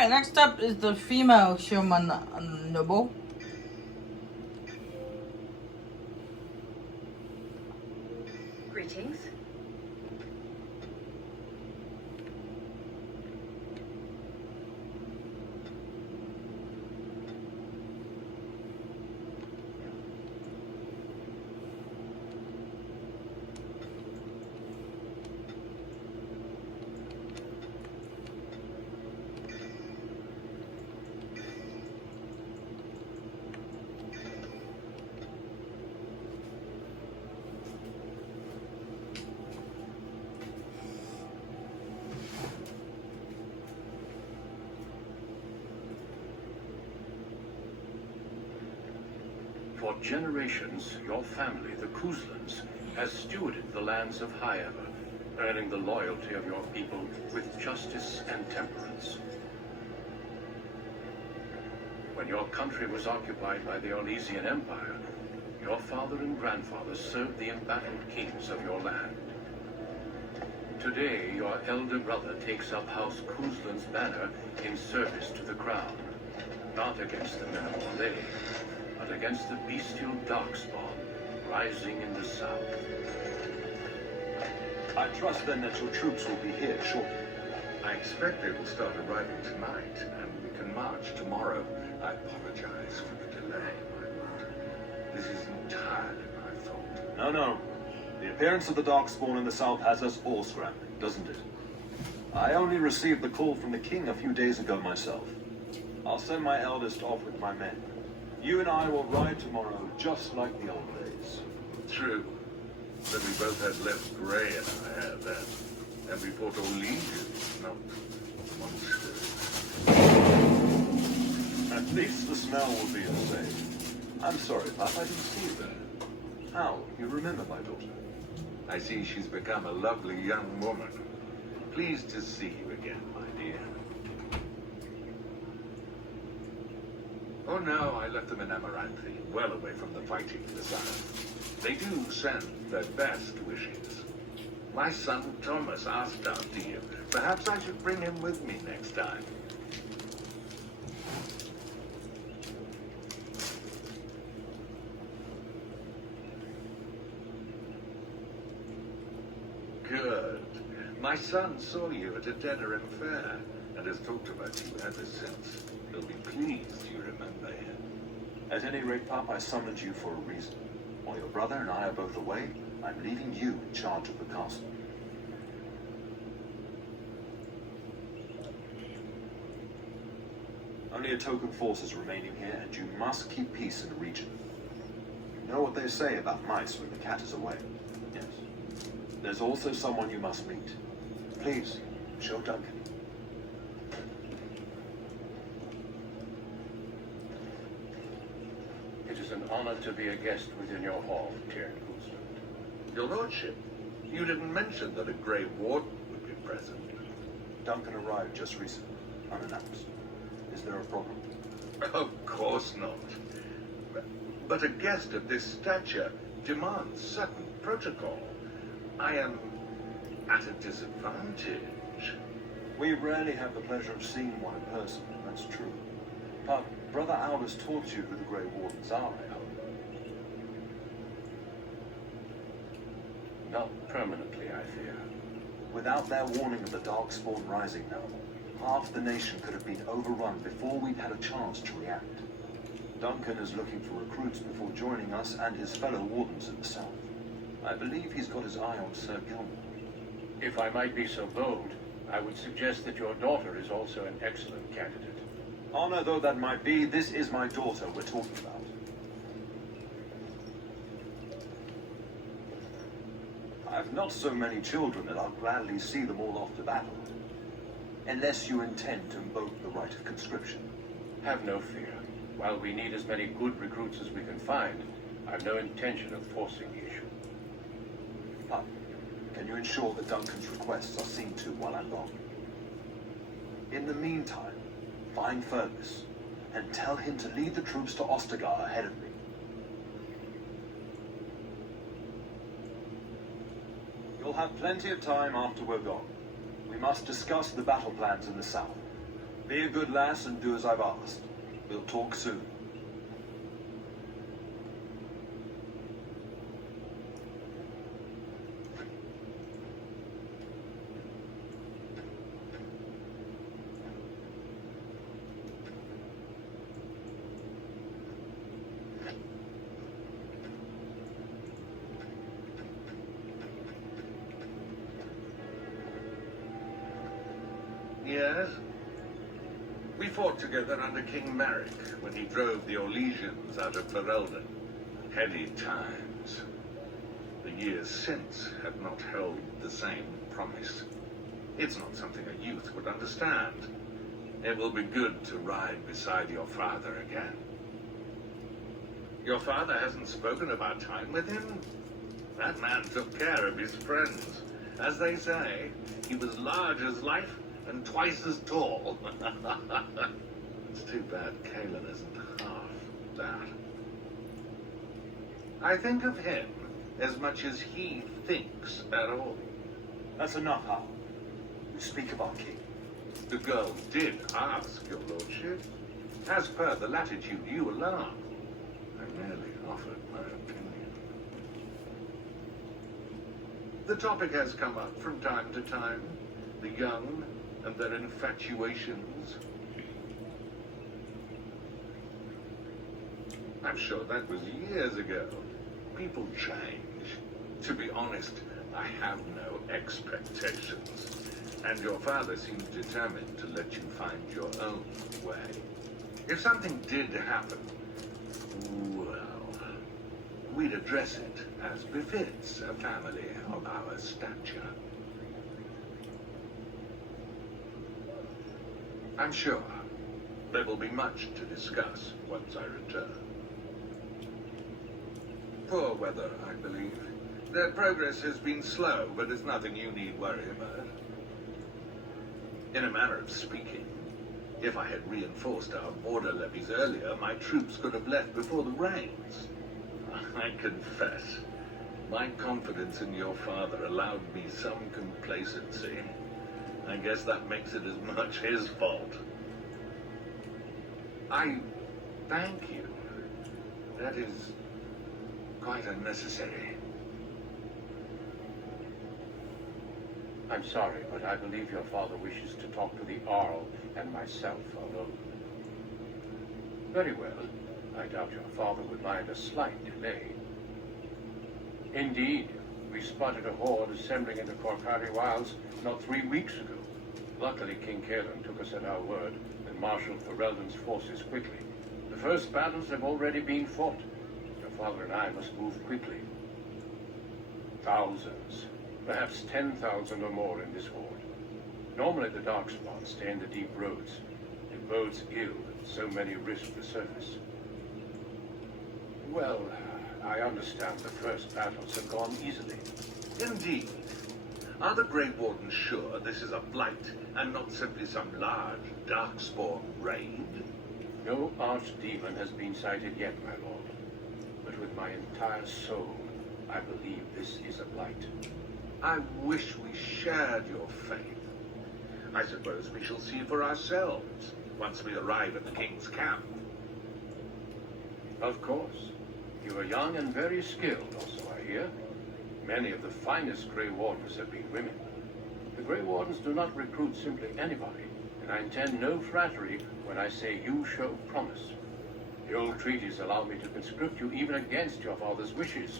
Alright, next up is the female shaman noble. Greetings. For generations, your family, the Kuzlans, has stewarded the lands of Highever, earning the loyalty of your people with justice and temperance. When your country was occupied by the Orlesian Empire, your father and grandfather served the embattled kings of your land. Today, your elder brother takes up House Kuzlan's banner in service to the crown, not against the men of Orlais, but against the bestial Darkspawn rising in the south. I trust then that your troops will be here shortly. I expect they will start arriving tonight, and we can march tomorrow. I apologize for the delay, my lord. This is entirely my fault. No. The appearance of the Darkspawn in the south has us all scrambling, doesn't it? I only received the call from the king a few days ago myself. I'll send my eldest off with my men. You and I will ride tomorrow just like the old days. True. But we both had less grey in our hair then. And we fought all legions, not monsters. At least the smell will be the same. I'm sorry, Pap, I didn't see you there. How? You remember my daughter? I see she's become a lovely young woman. Pleased to see you again, my dear. Oh no, I left them in Amaranthe, well away from the fighting in the south. They do send their best wishes. My son Thomas asked after you. Perhaps I should bring him with me next time. Good. My son saw you at a Denerim fair and has talked about you ever since. He'll be pleased you remember him. At any rate, Pap, I summoned you for a reason. While your brother and I are both away, I'm leaving you in charge of the castle. Only a token force is remaining here, and you must keep peace in the region. You know what they say about mice when the cat is away. Yes. There's also someone you must meet. Please, show Duncan. It is an honor to be a guest within your hall, Cairn Kuzland. Your lordship, you didn't mention that a Grey Warden would be present. Duncan arrived just recently, unannounced. Is there a problem? Of course not. But a guest of this stature demands certain protocol. I am at a disadvantage. We rarely have the pleasure of seeing one in person, that's true. But Brother Aldous taught you who the Grey Wardens are, I hope. Not permanently, I fear. Without their warning of the Darkspawn rising now, half the nation could have been overrun before we'd had a chance to react. Duncan is looking for recruits before joining us and his fellow wardens in the south. I believe he's got his eye on Sir Gilmore. If I might be so bold, I would suggest that your daughter is also an excellent candidate. Honor though that might be, this is my daughter we're talking about. I've not so many children that I'll gladly see them all off to battle. Unless you intend to invoke the right of conscription. Have no fear. While we need as many good recruits as we can find, I've no intention of forcing the issue. Pup, can you ensure that Duncan's requests are seen to while I'm gone? In the meantime, find Fergus and tell him to lead the troops to Ostagar ahead of me. You'll have plenty of time after we're gone. We must discuss the battle plans in the south. Be a good lass and do as I've asked. We'll talk soon. Yes? We fought together under King Maric when he drove the Orlesians out of Ferelden. Heady times. The years since have not held the same promise. It's not something a youth would understand. It will be good to ride beside your father again. Your father hasn't spoken of our time with him? That man took care of his friends. As they say, he was large as life and twice as tall. It's too bad Kalen isn't half that. I think of him as much as he thinks at all. That's enough, Hal. We speak of our king. The girl did ask, your lordship. As per the latitude you allow. I merely offered my opinion. The topic has come up from time to time. The young and their infatuations. I'm sure that was years ago. People change. To be honest, I have no expectations. And your father seems determined to let you find your own way. If something did happen, well, we'd address it as befits a family of our stature. I'm sure there will be much to discuss once I return. Poor weather, I believe. Their progress has been slow, but it's nothing you need worry about. In a manner of speaking, if I had reinforced our border levies earlier, my troops could have left before the rains. I confess, my confidence in your father allowed me some complacency. I guess that makes it as much his fault. I thank you. That is quite unnecessary. I'm sorry, but I believe your father wishes to talk to the Arl and myself alone. Very well. I doubt your father would mind a slight delay. Indeed, we spotted a horde assembling in the Korkari Wilds not 3 weeks ago. Luckily, King Kalen took us at our word and marshaled Ferelden's forces quickly. The first battles have already been fought. Your father and I must move quickly. Thousands, perhaps 10,000 or more in this horde. Normally the Darkspawn stay in the deep roads. It bodes ill that so many risk the surface. Well, I understand the first battles have gone easily. Indeed. Are the Grey Wardens sure this is a blight and not simply some large Darkspawn raid? No archdemon has been sighted yet, my lord. But with my entire soul, I believe this is a blight. I wish we shared your faith. I suppose we shall see for ourselves once we arrive at the King's camp. Of course. You are young and very skilled, also, I hear. Many of the finest Grey Wardens have been women. The Grey Wardens do not recruit simply anybody, and I intend no flattery when I say you show promise. The old treaties allow me to conscript you even against your father's wishes,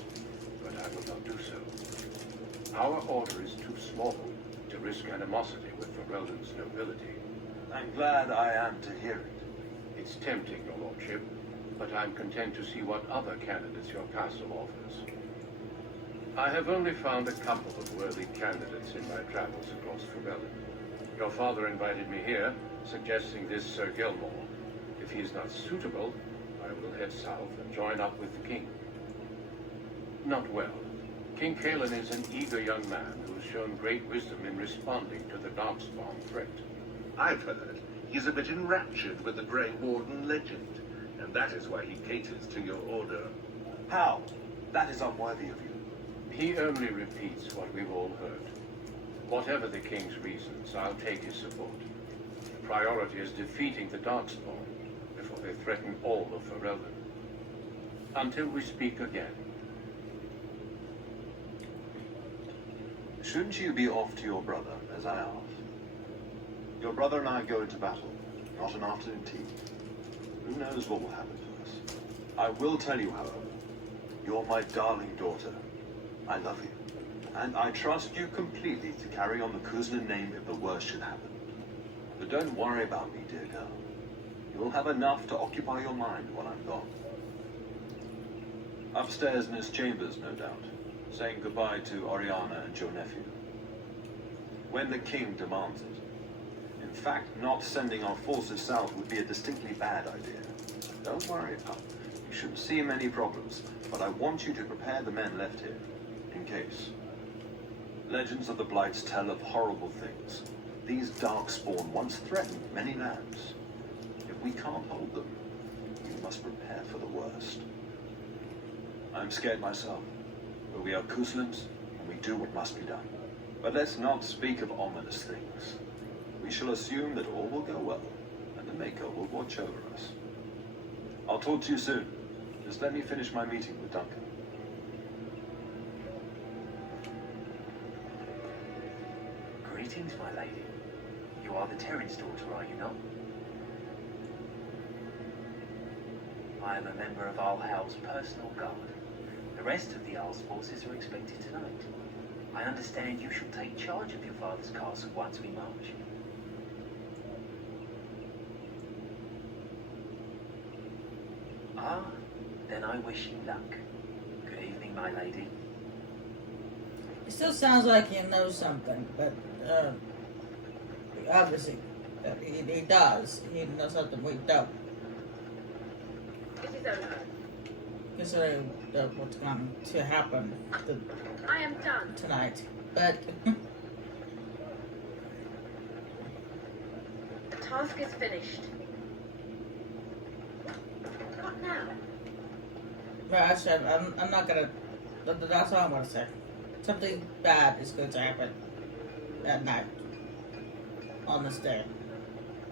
but I will not do so. Our order is too small to risk animosity with Ferelden's nobility. I'm glad I am to hear it. It's tempting, your lordship, but I'm content to see what other candidates your castle offers. I have only found a couple of worthy candidates in my travels across Ferelden. Your father invited me here, suggesting this Sir Gilmore. If he is not suitable, I will head south and join up with the king. Not well. King Kalen is an eager young man who has shown great wisdom in responding to the Darkspawn threat. I've heard he's a bit enraptured with the Grey Warden legend, and that is why he caters to your order. How? That is unworthy of you. He only repeats what we've all heard. Whatever the king's reasons, I'll take his support. priority is defeating the Darkspawn before they threaten all of Ferelden. Until we speak again. Shouldn't you be off to your brother, as I asked? Your brother and I go into battle, not an afternoon tea. Who knows what will happen to us? I will tell you, however, you're my darling daughter. I love you. And I trust you completely to carry on the Kuzlin name if the worst should happen. But don't worry about me, dear girl. You'll have enough to occupy your mind while I'm gone. Upstairs in his chambers, no doubt, saying goodbye to Oriana and your nephew. When the king demands it. In fact, not sending our forces south would be a distinctly bad idea. Don't worry, pup. You shouldn't see many problems, but I want you to prepare the men left here, in case. Legends of the Blights tell of horrible things. These Darkspawn once threatened many lands. If we can't hold them, we must prepare for the worst. I'm scared myself, but we are Kuzlins, and we do what must be done. But let's not speak of ominous things. We shall assume that all will go well, and the Maker will watch over us. I'll talk to you soon. Just let me finish my meeting with Duncan. Greetings, my lady. You are the Terran's daughter, are you not? I am a member of Arlhow's personal guard. The rest of the Arl's forces are expected tonight. I understand you shall take charge of your father's castle once we march. Ah, then I wish you luck. Good evening, my lady. It still sounds like he knows something, but obviously he does. He knows something we don't. It is over. Considering what's going to happen I am done. tonight. But The task is finished. What now? actually, I'm not gonna. That's all I'm gonna say. Something bad is going to happen at night on this day.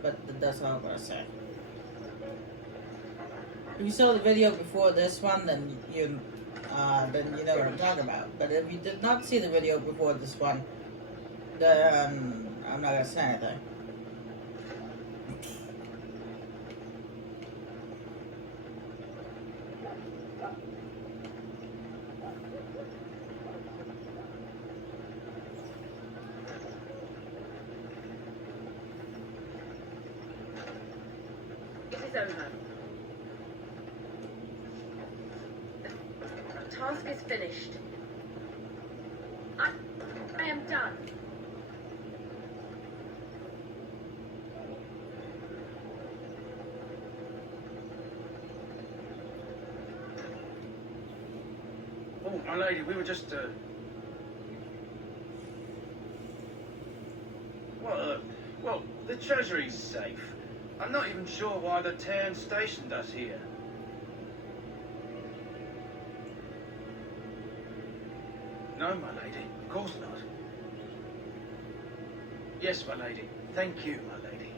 But that's all I'm gonna say. If you saw the video before this one, then you know what I'm talking about. But if you did not see the video before this one, then I'm not gonna say anything. It is over. The task is finished. I am done. Oh, my lady, we were just, well, the treasury's safe. I'm not even sure why the Terran stationed us here. No, my lady, of course not. Yes, my lady. Thank you, my lady.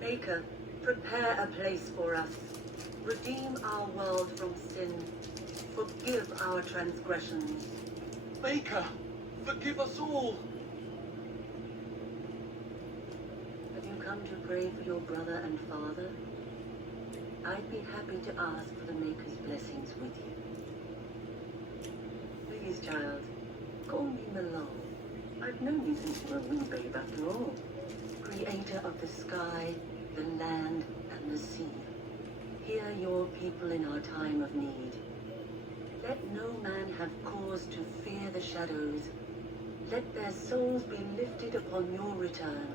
Maker, prepare a place for us. Redeem our world from sin. Forgive our transgressions. Maker, forgive us all. Have you come to pray for your brother and father? I'd be happy to ask for the Maker's blessings with you. Please, child, call me Malone. I've known you since you were a wee babe after all. Creator of the sky, the land, and the sea. Hear your people in our time of need. Let no man have cause to fear the shadows. Let their souls be lifted upon your return.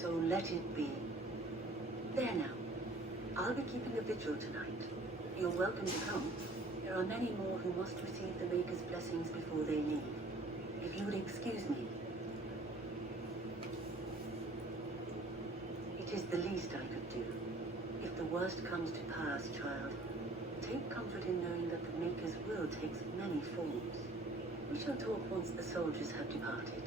so let it be. There now. I'll be keeping a vigil tonight. You're welcome to come. There are many more who must receive the Maker's blessings before they leave. If you would excuse me. It is the least I could do. If the worst comes to pass, child, take comfort in knowing that the Maker's will takes many forms. We shall talk once the soldiers have departed.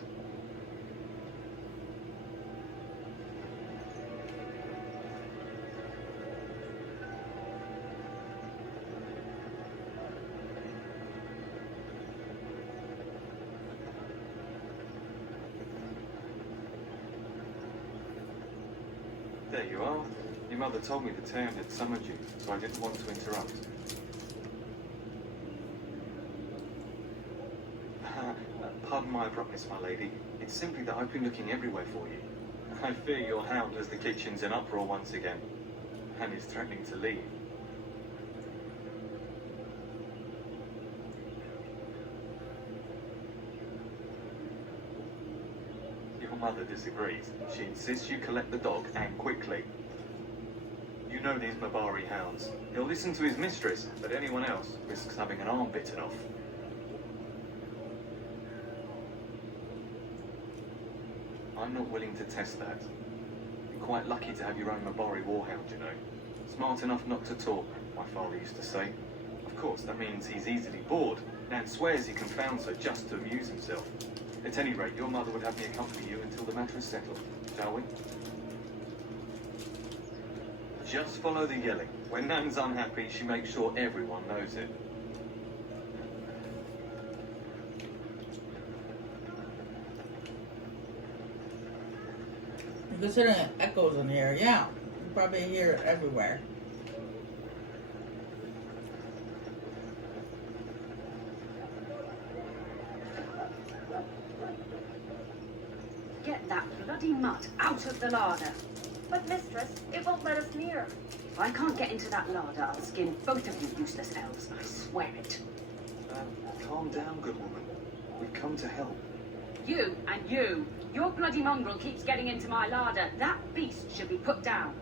There you are. Your mother told me the town had summoned you, so I didn't want to interrupt. Pardon my abruptness, my lady. It's simply that I've been looking everywhere for you. I fear your hound has the kitchens in uproar once again, and is threatening to leave. Your mother disagrees. She insists you collect the dog, and quickly. You know these Mabari hounds. He'll listen to his mistress, but anyone else risks having an arm bitten off. I'm not willing to test that. You're quite lucky to have your own Mabari warhound, you know. Smart enough not to talk, my father used to say. Of course, that means he's easily bored. Nan swears he confounds her just to amuse himself. At any rate, your mother would have me accompany you until the matter is settled, shall we? Just follow the yelling. When Nan's unhappy, she makes sure everyone knows it. Considering it echoes in here, yeah. You probably hear it everywhere. Get that bloody mutt out of the larder. But mistress, it won't let us near. If I can't get into that larder, I'll skin both of you useless elves, I swear it. Calm down, good woman. We've come to help. You and you. Your bloody mongrel keeps getting into my larder. That beast should be put down.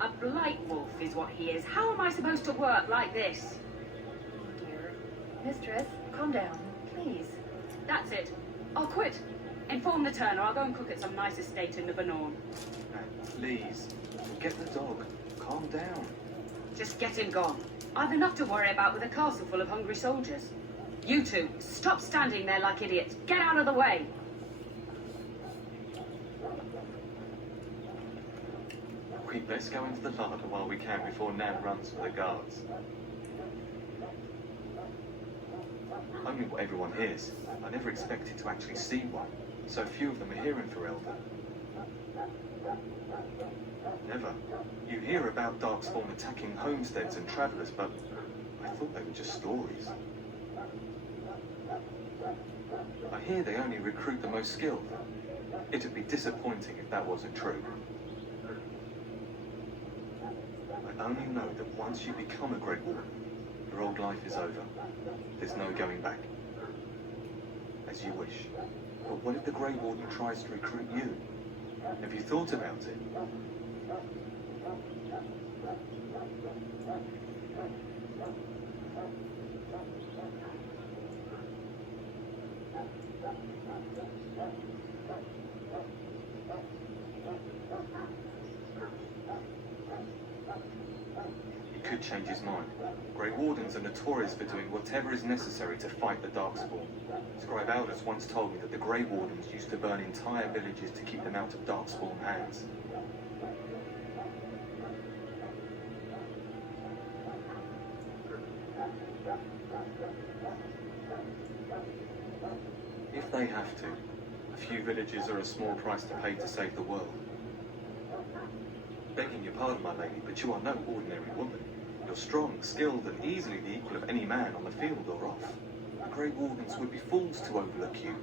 A blight wolf is what he is. How am I supposed to work like this? Dear. Mistress, calm down, please. That's it. I'll quit. Inform the turner. I'll go and cook at some nice estate in the Banorn. Please, get the dog. Calm down. Just get him gone. I've enough to worry about with a castle full of hungry soldiers. You two, stop standing there like idiots. Get out of the way. We'd best go into the larder while we can before Nan runs for the guards. Only what everyone hears. I never expected to actually see one. So few of them are hearing for Elder. Never. You hear about Darkspawn attacking homesteads and travellers, but I thought they were just stories. I hear they only recruit the most skilled. It'd be disappointing if that wasn't true. I only know that once you become a Grey Warden, your old life is over. There's no going back. As you wish. But what if the Grey Warden tries to recruit you? Have you thought about it? He could change his mind. Grey Wardens are notorious for doing whatever is necessary to fight the Darkspawn. Scribe Aldous once told me that the Grey Wardens used to burn entire villages to keep them out of Darkspawn hands. If they have to, a few villages are a small price to pay to save the world. Begging your pardon, my lady, but you are no ordinary woman. You're strong, skilled, and easily the equal of any man on the field or off. The Grey Wardens would be fools to overlook you.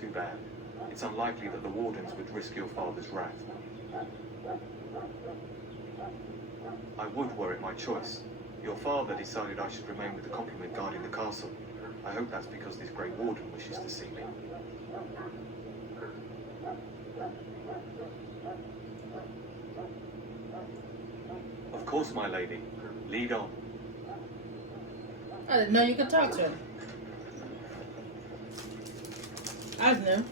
Too bad. It's unlikely that the Wardens would risk your father's wrath. I would were it my choice. Your father decided I should remain with the complement guarding the castle. I hope that's because this Grey Warden wishes to see me. Of course, my lady. Lead on. I didn't know you could talk to him. I knew.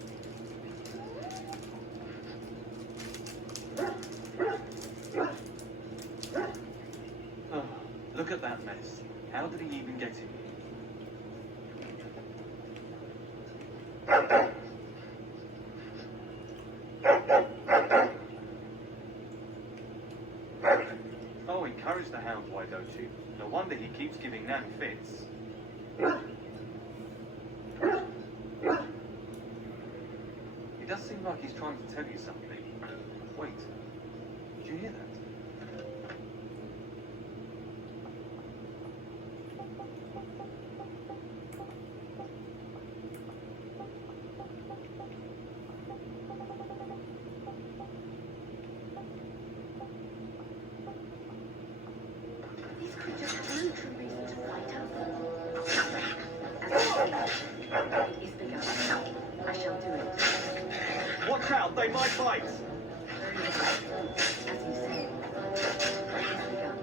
Oh, look at that mess. How did he even get in here? Oh, encourage the hound, why don't you? No wonder he keeps giving Nan fits. He does seem like he's trying to tell you something. Wait, did you hear that? These creatures have no true reason to fight over. As I say, it is begun. I shall do it. Watch out, they might bite! Very well. As you say, it is begun.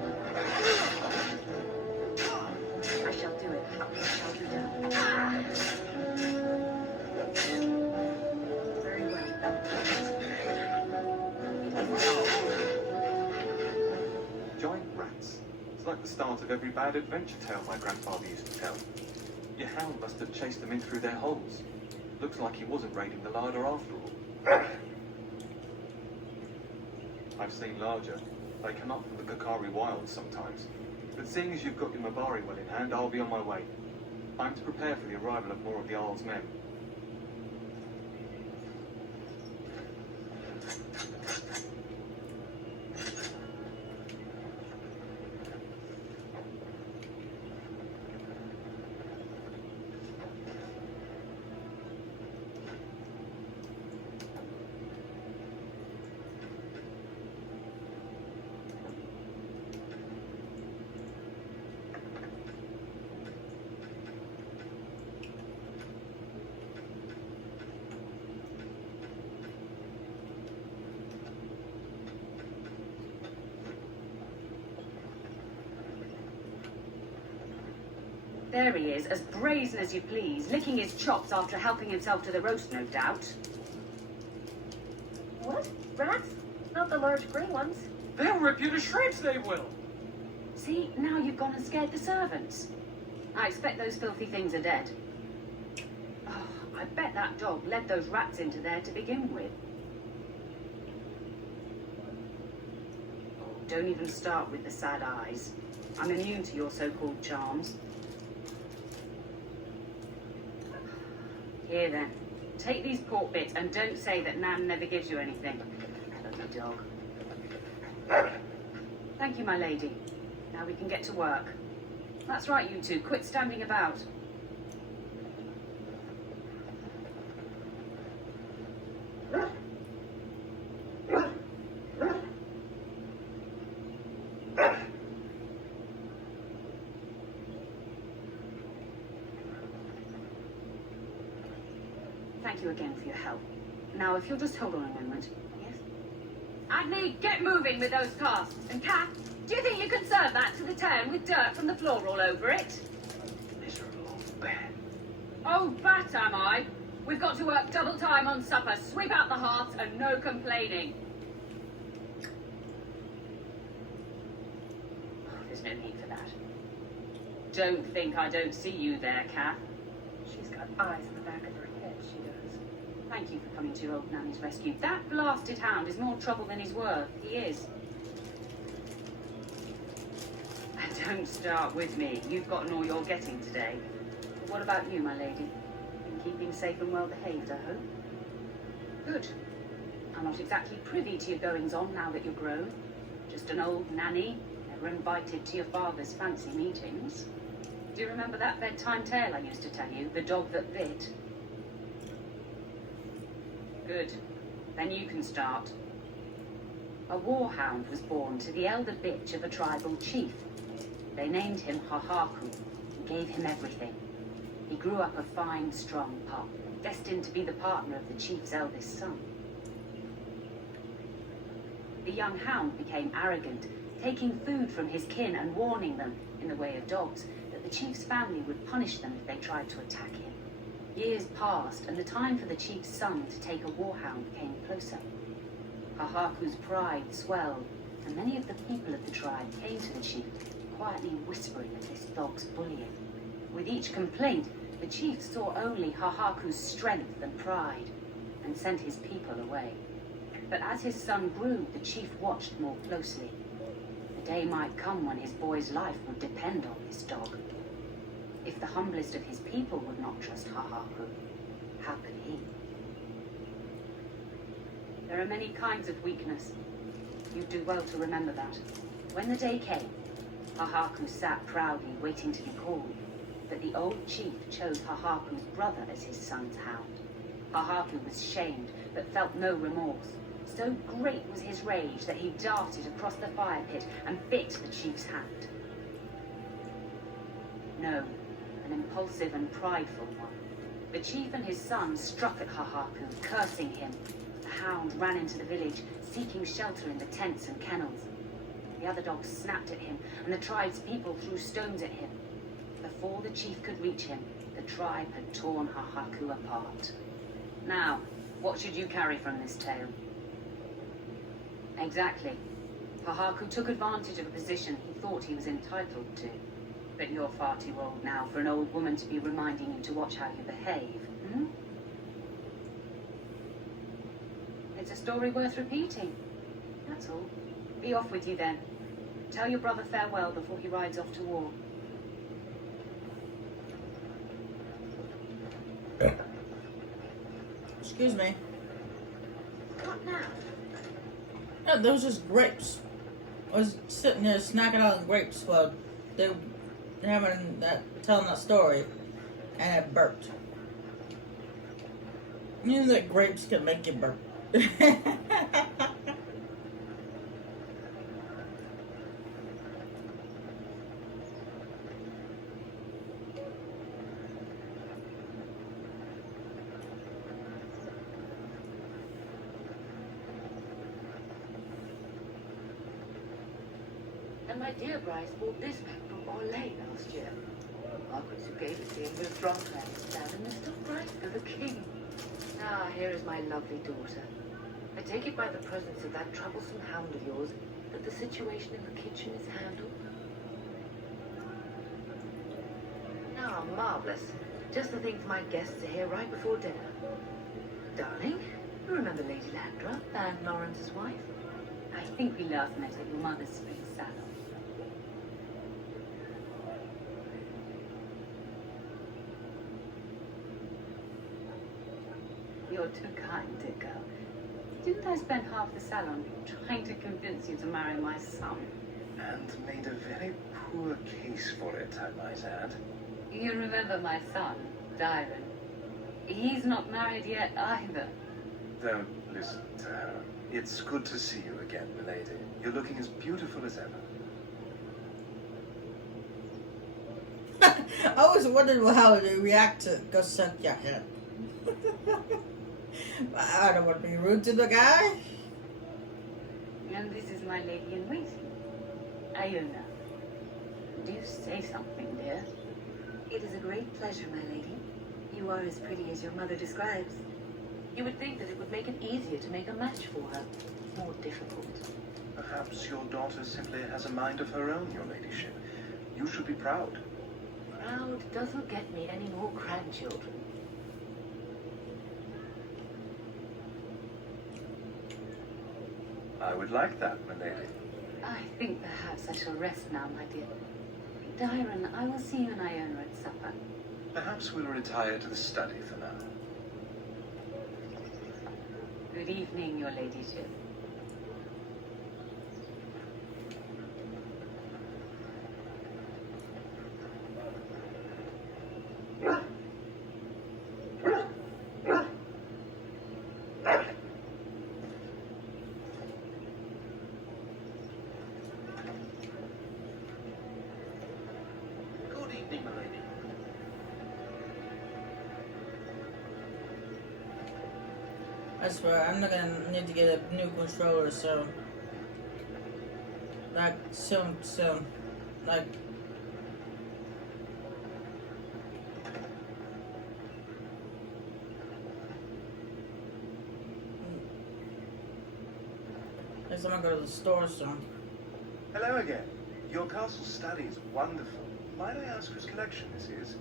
I shall do it. It shall be done. Very well. It is done. Giant rats. It's like the start of every bad adventure tale my grandfather used to tell. Your hound must have chased them in through their holes. Looks like he wasn't raiding the larder after all. I've seen larger. They come up from the Kakari wilds sometimes. But seeing as you've got your Mabari well in hand, I'll be on my way. I'm to prepare for the arrival of more of the Isle's men. There he is, as brazen as you please, licking his chops after helping himself to the roast, no doubt. What? Rats? Not the large grey ones. They'll rip you to shreds, they will. See, now you've gone and scared the servants. I expect those filthy things are dead. Oh, I bet that dog led those rats into there to begin with. Oh, don't even start with the sad eyes. I'm immune to your so-called charms. Here then, take these pork bits and don't say that Nan never gives you anything. Lovely dog. Thank you, my lady. Now we can get to work. That's right, you two. Quit standing about. Thank you again for your help. Now, if you'll just hold on a moment. Yes? Agni, get moving with those casks. And Kat, do you think you can serve that to the town with dirt from the floor all over it? Miserable bat. Oh, bat am I? We've got to work double time on supper, sweep out the hearths, and no complaining. Oh, there's no need for that. Don't think I don't see you there, Kath. She's got eyes in the back of her head, she does. Thank you for coming to your old nanny's rescue. That blasted hound is more trouble than he's worth. He is. And don't start with me. You've gotten all you're getting today. But what about you, my lady? Been keeping safe and well behaved, I hope? Good. I'm not exactly privy to your goings-on now that you're grown. Just an old nanny, never invited to your father's fancy meetings. Do you remember that bedtime tale I used to tell you? The dog that bit? Good. Then you can start. A warhound was born to the elder bitch of a tribal chief. They named him Hahaku and gave him everything. He grew up a fine, strong pup, destined to be the partner of the chief's eldest son. The young hound became arrogant, taking food from his kin and warning them, in the way of dogs, that the chief's family would punish them if they tried to attack him. Years passed, and the time for the chief's son to take a warhound came closer. Hahaku's pride swelled, and many of the people of the tribe came to the chief, quietly whispering of this dog's bullying. With each complaint, the chief saw only Hahaku's strength and pride, and sent his people away. But as his son grew, the chief watched more closely. The day might come when his boy's life would depend on this dog. If the humblest of his people would not trust Hahaku, how could he? There are many kinds of weakness. You'd do well to remember that. When the day came, Hahaku sat proudly waiting to be called, but the old chief chose Hahaku's brother as his son's hound. Hahaku was shamed, but felt no remorse. So great was his rage that he darted across the fire pit and bit the chief's hand. No, an impulsive and prideful one. The chief and his son struck at Hahaku, cursing him. The hound ran into the village, seeking shelter in the tents and kennels. The other dogs snapped at him, and the tribe's people threw stones at him. Before the chief could reach him, the tribe had torn Hahaku apart. Now, what should you carry from this tale? Exactly. Hahaku took advantage of a position he thought he was entitled to. But you're far too old now for an old woman to be reminding you to watch how you behave, hmm? It's a story worth repeating. That's all. Be off with you then. Tell your brother farewell before he rides off to war. Excuse me. What now? No, those just grapes. I was sitting there snacking on grapes while they were having telling that story, and it burped. You know that grapes can make you burp. And my dear Bryce bought this back from Orlais last year. Margaret who gave it to him with strong plans down, and Mr. Bryce to the king. Ah, here is my lovely daughter. I take it by the presence of that troublesome hound of yours that the situation in the kitchen is handled. Ah, marvelous. Just the thing for my guests to hear right before dinner. Darling, you remember Lady Landra, Anne Lawrence's wife? I think we last met at your mother's spring salon. You're too kind, dear girl. Didn't I spend half the salon trying to convince you to marry my son? And made a very poor case for it, I might add. You remember my son, Dyron. He's not married yet either. Don't listen to her. It's good to see you again, milady. You're looking as beautiful as ever. I always wondered how they react to go suck your head. I don't want to be rude to the guy. And this is my lady in waiting, Iona. Do say something, dear. It is a great pleasure, my lady. You are as pretty as your mother describes. You would think that it would make it easier to make a match for her. More difficult. Perhaps your daughter simply has a mind of her own, your ladyship. You should be proud. Proud doesn't get me any more grandchildren. I would like that, milady. I think perhaps I shall rest now, my dear. Dyron, I will see you and Iona at supper. Perhaps we'll retire to the study for now. Good evening, your ladyship. Good evening, my lady. I swear, I'm not gonna need to get a new controller soon. Like, soon. Like, guess I'm gonna go to the store soon. Hello again. Your castle study is wonderful. Might I ask whose collection this is?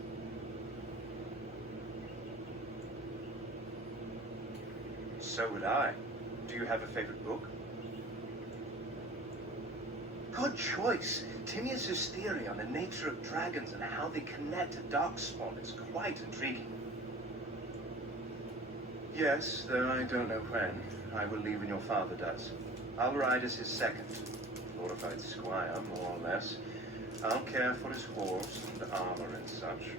So would I. Do you have a favorite book? Good choice. Timaeus' theory on the nature of dragons and how they connect to Darkspawn is quite intriguing. Yes, though I don't know when. I will leave when your father does. I'll ride as his second. Glorified squire, more or less. I'll care for his horse and armor and such.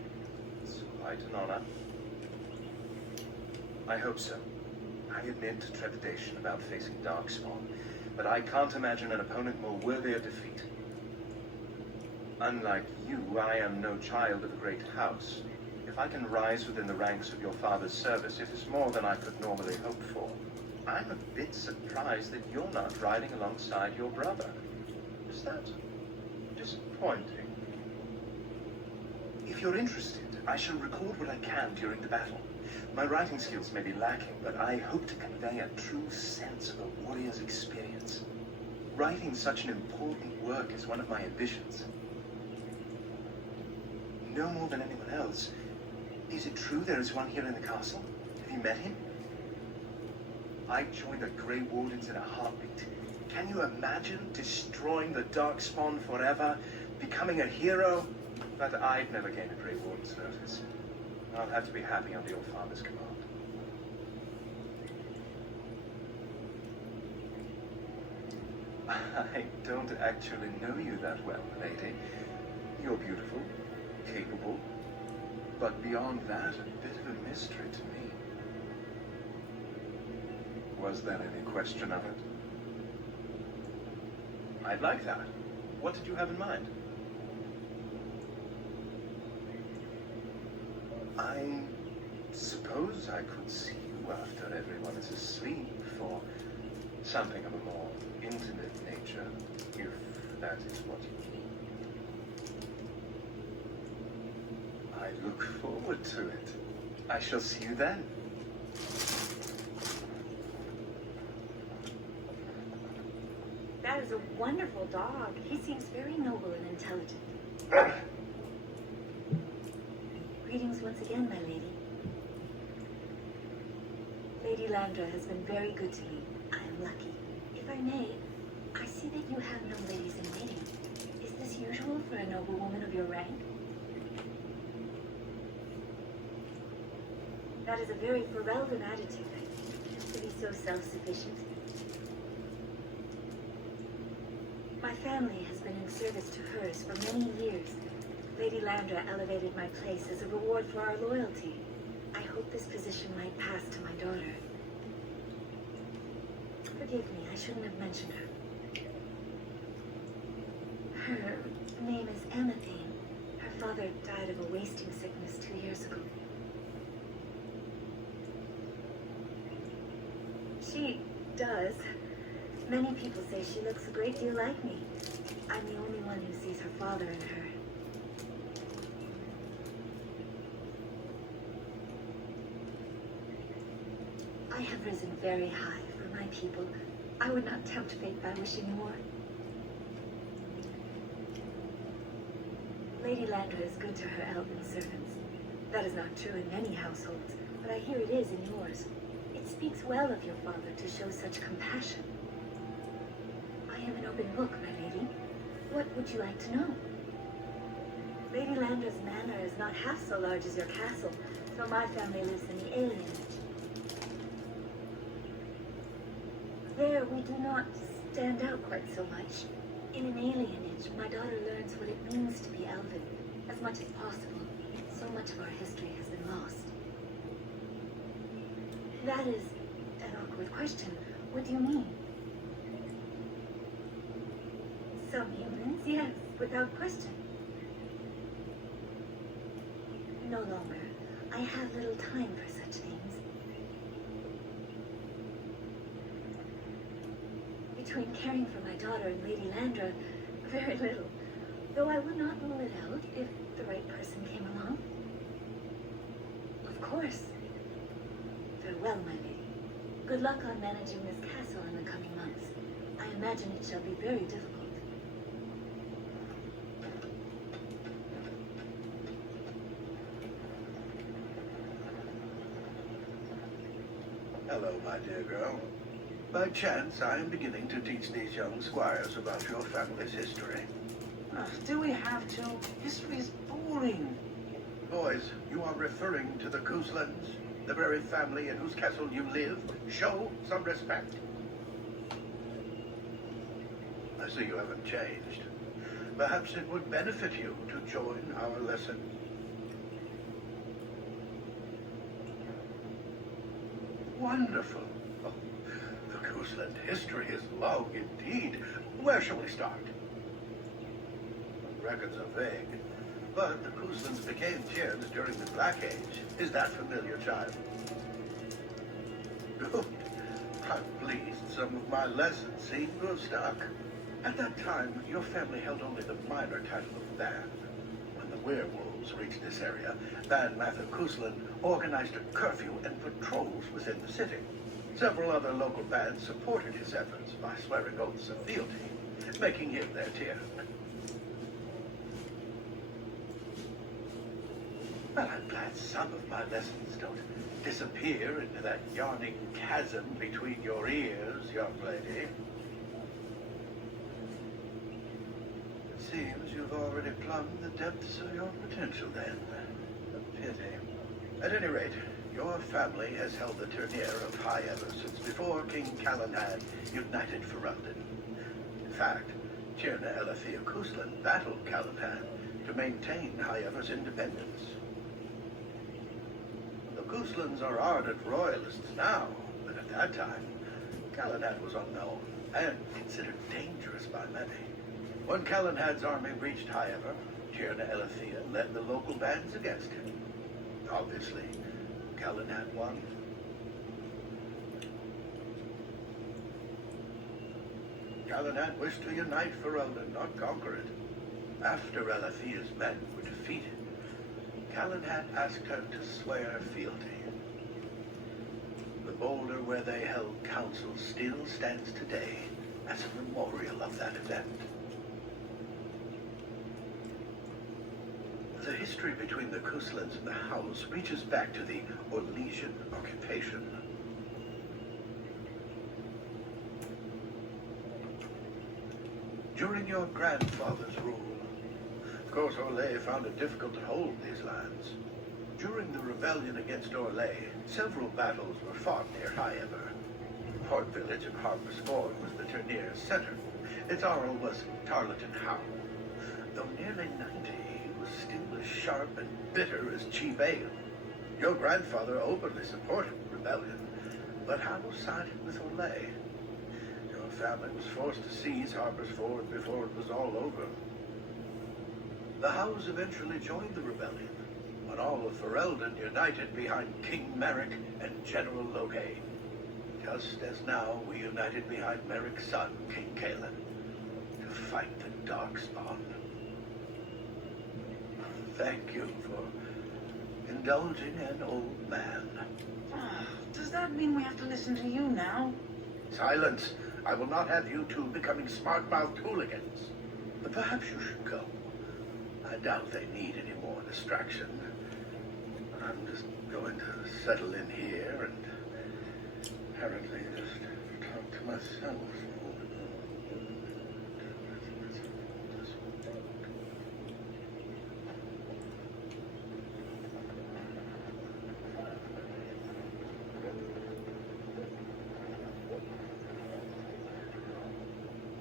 It's quite an honor. I hope so. I admit trepidation about facing Darkspawn, but I can't imagine an opponent more worthy of defeat. Unlike you, I am no child of a great house. If I can rise within the ranks of your father's service, it is more than I could normally hope for. I'm a bit surprised that you're not riding alongside your brother. Is that disappointing? If you're interested, I shall record what I can during the battle. My writing skills may be lacking, but I hope to convey a true sense of a warrior's experience. Writing such an important work is one of my ambitions. No more than anyone else, is it true there is one here in the castle? Have you met him? I'd join the Grey Wardens in a heartbeat. Can you imagine destroying the Darkspawn forever, becoming a hero? But I'd never gain a Grey Warden's notice. I'll have to be happy under your father's command. I don't actually know you that well, lady. You're beautiful, capable, but beyond that, a bit of a mystery to me. Was there any question of it? I'd like that. What did you have in mind? I suppose I could see you after everyone is asleep for something of a more intimate nature, if that is what you mean. I look forward to it. I shall see you then. That is a wonderful dog. He seems very noble and intelligent. Greetings once again, my lady. Lady Landra has been very good to me. I am lucky. If I may, I see that you have no ladies in waiting. Is this usual for a noble woman of your rank? That is a very Ferelden attitude, to be so self-sufficient. My family has been in service to hers for many years. Lady Landra elevated my place as a reward for our loyalty. I hope this position might pass to my daughter. Forgive me, I shouldn't have mentioned her. Her name is Amathine. Her father died of a wasting sickness 2 years ago. She does. Many people say she looks a great deal like me. I'm the only one who sees her father in her. I have risen very high for my people. I would not tempt fate by wishing more. Lady Landra is good to her elven servants. That is not true in many households, but I hear it is in yours. It speaks well of your father to show such compassion. I am an open book, my lady. What would you like to know? Lady Landra's manor is not half so large as your castle, so my family lives in the alienage. There, we do not stand out quite so much. In an alienage, my daughter learns what it means to be elven, as much as possible. So much of our history has been lost. That is an awkward question. What do you mean? Some humans, yes, without question. No longer. I have little time for such things. between caring for my daughter and Lady Landra, very little. Though I would not rule it out if the right person came along. Of course. Farewell, my lady. Good luck on managing this castle in the coming months. I imagine it shall be very difficult. Hello, my dear girl. By chance, I am beginning to teach these young squires about your family's history. Do we have to? History is boring. Boys, you are referring to the Couslands, the very family in whose castle you live. Show some respect. I see you haven't changed. Perhaps it would benefit you to join our lesson. Wonderful. Oh, the Cousland history is long indeed. Where shall we start? Records are vague, but the Couslands became Tierns during the Black Age. Is that familiar, child? Good. I'm pleased some of my lessons seem to have stuck. At that time, your family held only the minor title of Ban. When the werewolves reached this area, Ban Mather Cousland organized a curfew and patrols within the city. Several other local bands supported his efforts by swearing oaths of fealty, making him their Tiern. Well, I'm glad some of my lessons don't disappear into that yawning chasm between your ears, young lady. It seems you've already plumbed the depths of your potential then. A pity. At any rate, your family has held the Ternier of High Ever since before King Calenhad united Ferelden. In fact, Tierna Elethea Cousland battled Calenhad to maintain High Ever's independence. The Couslands are ardent royalists now, but at that time, Calenhad was unknown and considered dangerous by many. When Calenhad's army reached High Ever, Tierna Elethea led the local bands against him. Obviously, Calenhad won. Calenhad wished to unite Ferelden, not conquer it. After Elethea's men were defeated, Calenhad asked her to swear fealty. The boulder where they held council still stands today as a memorial of that event. The history between the Couslands and the House reaches back to the Orlesian occupation. During your grandfather's rule, of course, Orlais found it difficult to hold these lands. During the rebellion against Orlais, several battles were fought near High Ever. The port village of Harper's Ford was the Ternier's center. Its Arl was Tarleton Howe. Though nearly 90, he was still as sharp and bitter as cheap ale. Your grandfather openly supported the rebellion, but Howe sided with Orlais. Your family was forced to seize Harper's Ford before it was all over. The Howes eventually joined the rebellion, when all of Ferelden united behind King Merrick and General Loghain, just as now we united behind Merrick's son, King Cailan, to fight the Darkspawn. Thank you for indulging an old man. Does that mean we have to listen to you now? Silence! I will not have you two becoming smart-mouthed hooligans. But perhaps you should go. I doubt they need any more distraction. I'm just going to settle in here and apparently just talk to myself.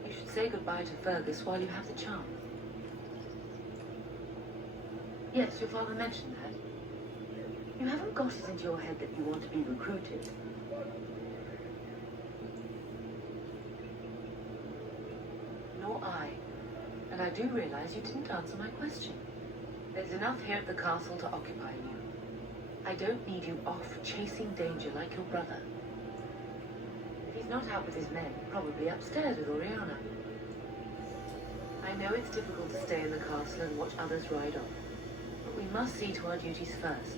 You should say goodbye to Fergus while you have the chance. Yes, your father mentioned that. You haven't got it into your head that you want to be recruited. Nor I. And I do realize you didn't answer my question. There's enough here at the castle to occupy you. I don't need you off chasing danger like your brother. If He's not out with his men, probably upstairs with Oriana. I know it's difficult to stay in the castle and watch others ride off, but we must see to our duties first.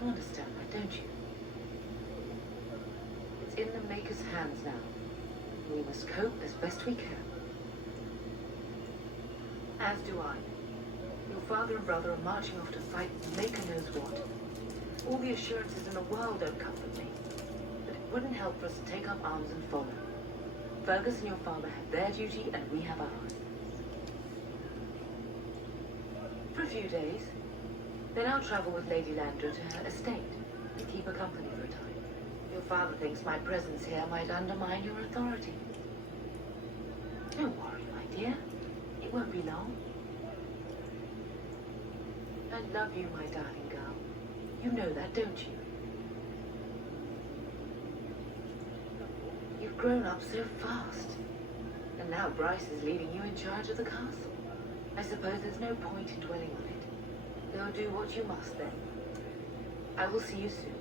You understand that, don't you? It's in the Maker's hands now. We must cope as best we can. As do I. Your father and brother are marching off to fight Maker knows what. All the assurances in the world don't comfort me. But it wouldn't help for us to take up arms and follow. Fergus and your father have their duty and we have ours. For a few days. Then I'll travel with Lady Landra to her estate and keep her company for a time. Your father thinks my presence here might undermine your authority. Don't worry, my dear. It won't be long. I love you, my darling girl. You know that, don't you? You've grown up so fast. And now Bryce is leaving you in charge of the castle. I suppose there's no point in dwelling on it. Go do what you must then. I will see you soon.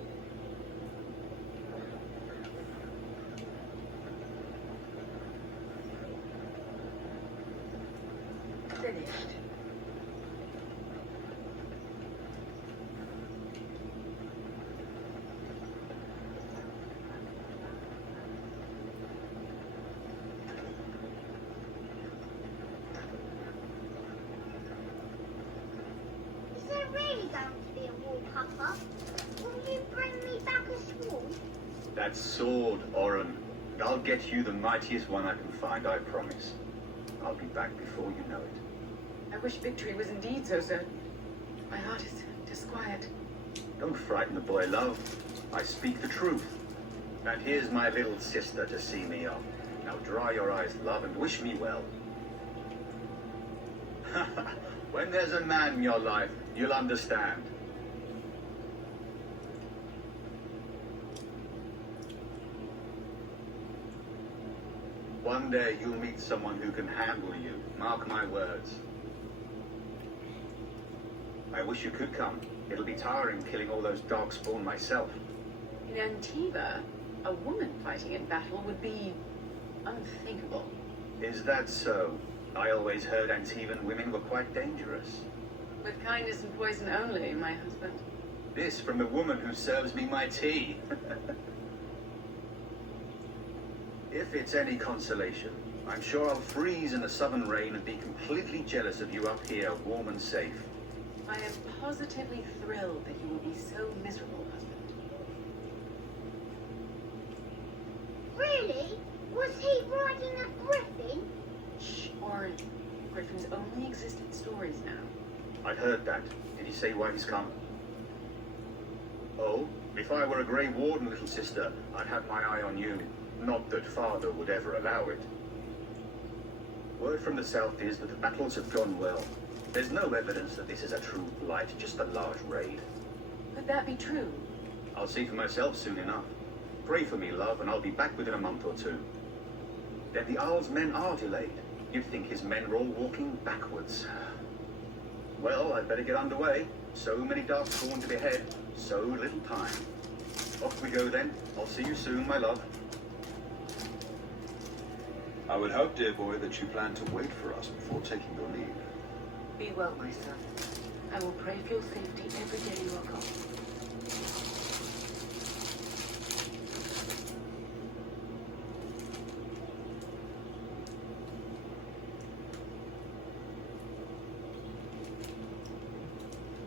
Finished. Is there really going to be a war, Papa? Will you bring me back a sword? That sword, Oren. I'll get you the mightiest one I can find, I promise. I'll be back before you know it. I wish victory was indeed so certain. My heart is disquiet. Don't frighten the boy, love. I speak the truth. And here's my little sister to see me off. Now dry your eyes, love, and wish me well. When there's a man in your life, you'll understand. One day you'll meet someone who can handle you. Mark my words. I wish you could come. It'll be tiring killing all those darkspawn myself. In Antiva, a woman fighting in battle would be unthinkable. Is that so? I always heard Antivan women were quite dangerous. With kindness and poison only, my husband. This from the woman who serves me my tea. If it's any consolation, I'm sure I'll freeze in the southern rain and be completely jealous of you up here, warm and safe. I am positively thrilled that you will be so miserable, husband. Really? Was he riding a griffin? Shh, Oren. Griffins only exist in stories now. I'd heard that. Did he say why he's come? Oh, if I were a Grey Warden, little sister, I'd have my eye on you. Not that father would ever allow it. Word from the south is that the battles have gone well. There's no evidence that this is a true blight, just a large raid. Could that be true? I'll see for myself soon enough. Pray for me, love, and I'll be back within a month or two. Then the Jarl's men are delayed. You'd think his men were all walking backwards. Well, I'd better get underway. So many darkspawn to behead, so little time. Off we go then. I'll see you soon, my love. I would hope, dear boy, that you plan to wait for us before taking your leave. Be well, my son. I will pray for your safety every day you are gone.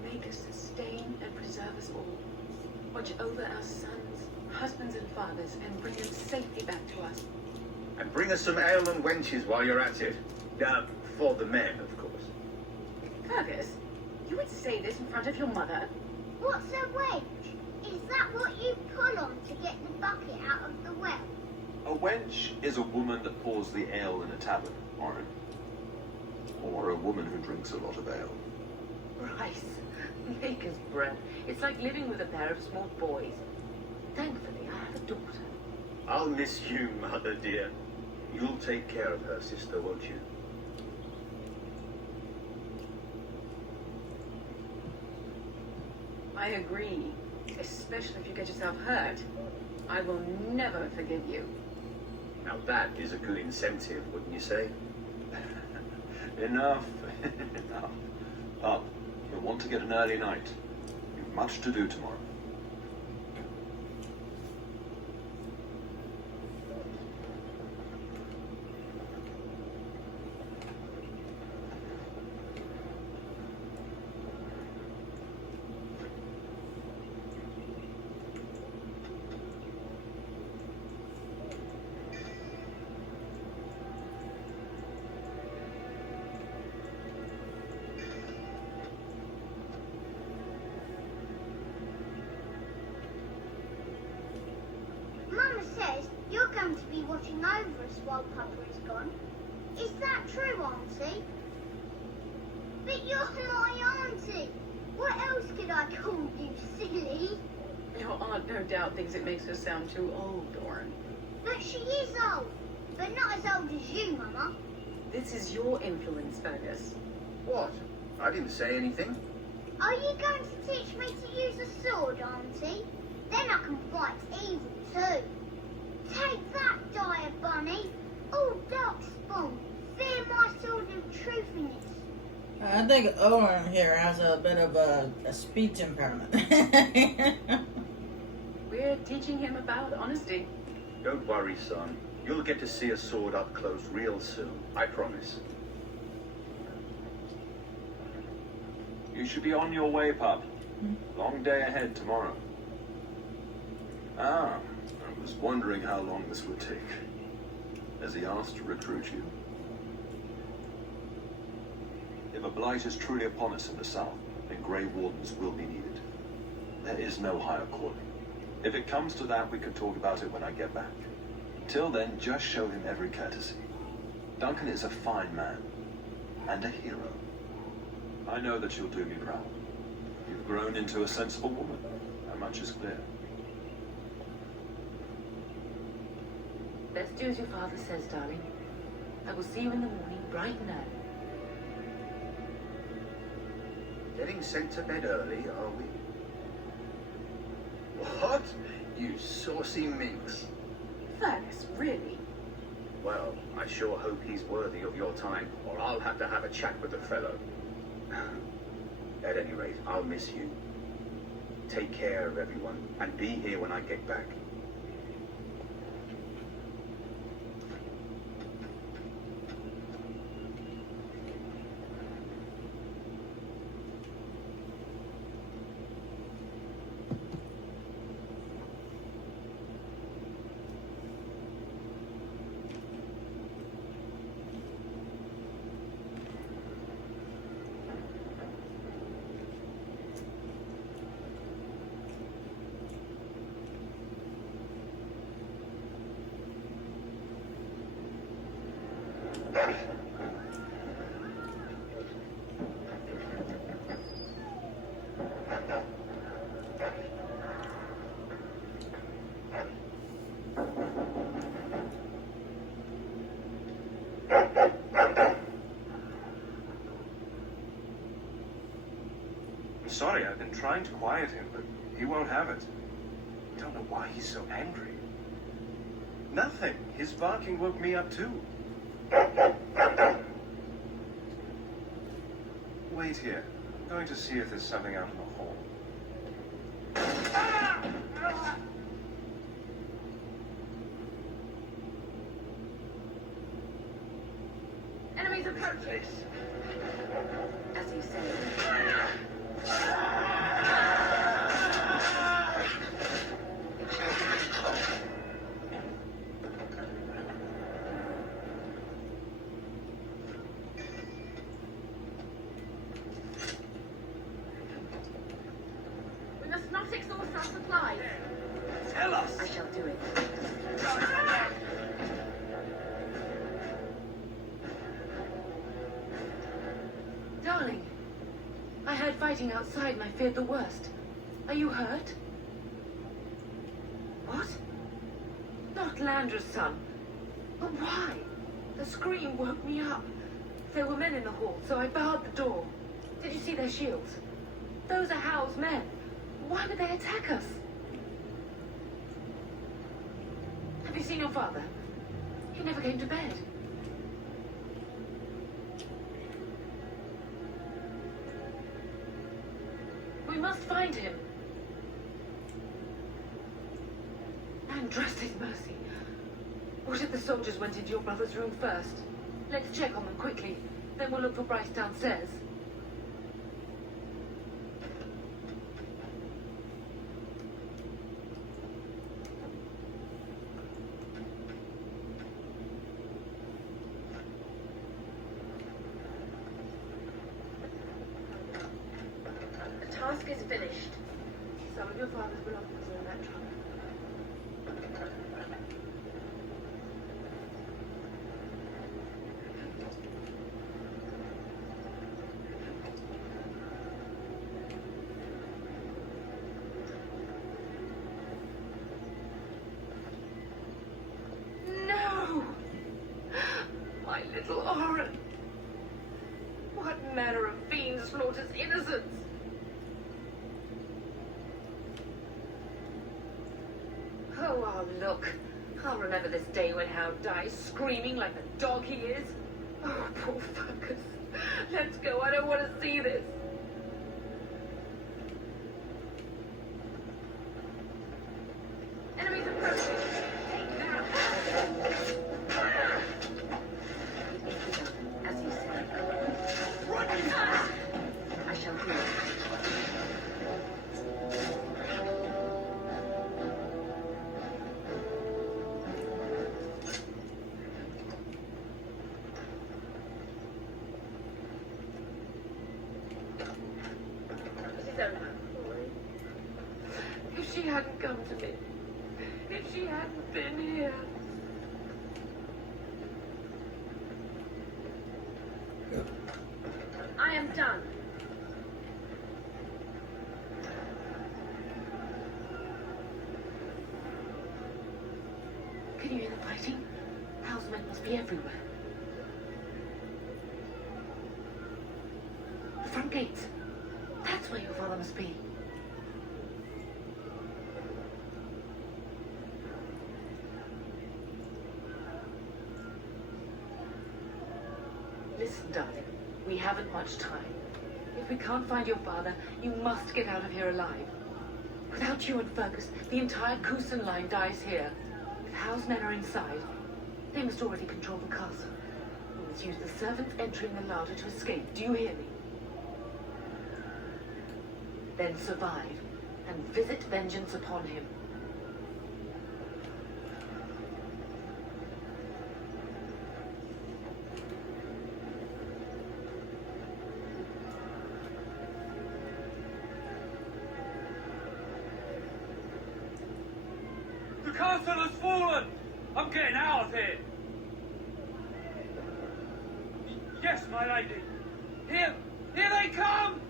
Make us sustain and preserve us all. Watch over our sons, husbands and fathers, and bring them safely back to us. And bring us some ale and wenches while you're at it. For the men, of course. Fergus, you would say this in front of your mother? What's a wench? Is that what you pull on to get the bucket out of the well? A wench is a woman that pours the ale in a tavern, Oren. Or a woman who drinks a lot of ale. Bryce, Maker's bread. It's like living with a pair of small boys. Thankfully, I have a daughter. I'll miss you, mother dear. You'll take care of her, sister, won't you? I agree, especially if you get yourself hurt. I will never forgive you. Now that is a good incentive, wouldn't you say? Enough. Enough. Up. You'll want to get an early night. You've much to do tomorrow. Mama says you're going to be watching over us while Papa is gone. Is that true, Auntie? But you're my auntie. What else could I call you, silly? Your aunt no doubt thinks it makes her sound too old, Doran. But she is old. But not as old as you, Mama. This is your influence, Fergus. What? I didn't say anything. Are you going to teach me to use a sword, Auntie? Then I can fight evil too. Take that, Dire Bunny. Oh, Darkspawn, fear my sword of truthiness. I think Owen here has a bit of a speech impairment. We're teaching him about honesty. Don't worry, son. You'll get to see a sword up close real soon. I promise. You should be on your way, Pup. Long day ahead tomorrow. Ah, I was wondering how long this would take. Has he asked to recruit you? If a blight is truly upon us in the south, then Grey Wardens will be needed. There is no higher calling. If it comes to that, we can talk about it when I get back. Till then, just show him every courtesy. Duncan is a fine man, and a hero. I know that you'll do me proud. You've grown into a sensible woman. That much is clear. Best do as your father says, darling. I will see you in the morning, bright and early. Getting sent to bed early, are we? What? You saucy minx. Fergus, really? Well, I sure hope he's worthy of your time, or I'll have to have a chat with the fellow. At any rate, I'll miss you. Take care of everyone, and be here when I get back. I'm sorry, I've been trying to quiet him, but he won't have it. I don't know why he's so angry. Nothing. His barking woke me up too. Wait here. I'm going to see if there's something out in the hall. Enemies approaching! As you say. We must not exhaust our supplies. Tell us! I shall do it. Darling, I heard fighting outside and I feared the worst. Are you hurt? What? Not Landra's son. But why? The scream woke me up. There were men in the hall, so I barred the door. Did you see their shields? Those are Hal's men. Why would they attack us? Have you seen your father? He never came to bed. We must find him. And trust his mercy. What if the soldiers went into your brother's room first? Let's check on them quickly. Then we'll look for Bryce downstairs. The task is finished. Some of your father's belongings are in that trunk. No! My little Oren! What manner of fiend slaughters innocents? Oh, I'll look. I'll remember this day when Howard dies, screaming like the dog he is. Oh, poor fuckers. Let's go. I don't want to see this. Enemies approaching. Take that. As you say. I shall do it. If she hadn't come to me, if she hadn't been here. I am done. Can you hear the fighting? Hal's men must be everywhere. The front gates. That's where your father must be. Listen, darling. We haven't much time. If we can't find your father, you must get out of here alive. Without you and Fergus, the entire Kusen line dies here. If Hal's men are inside, they must already control the castle. We must use the servants entering the larder to escape. Do you hear me? Then survive, and visit vengeance upon him. The castle has fallen! I'm getting out of here! Yes, my lady! Here they come!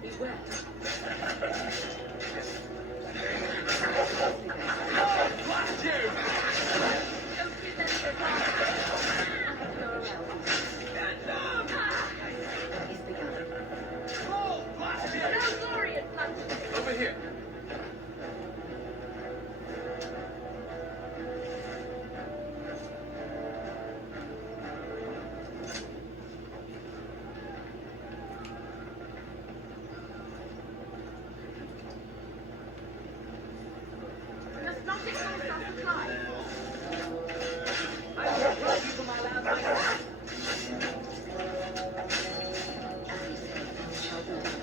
He's where? Oh, blast you! Don't give them the Get them! He's begun. Oh, blast you! No glory in bloodshed. Over here. We must not exhaust our supply. I will rob you for my last life. As you say, it shall be done.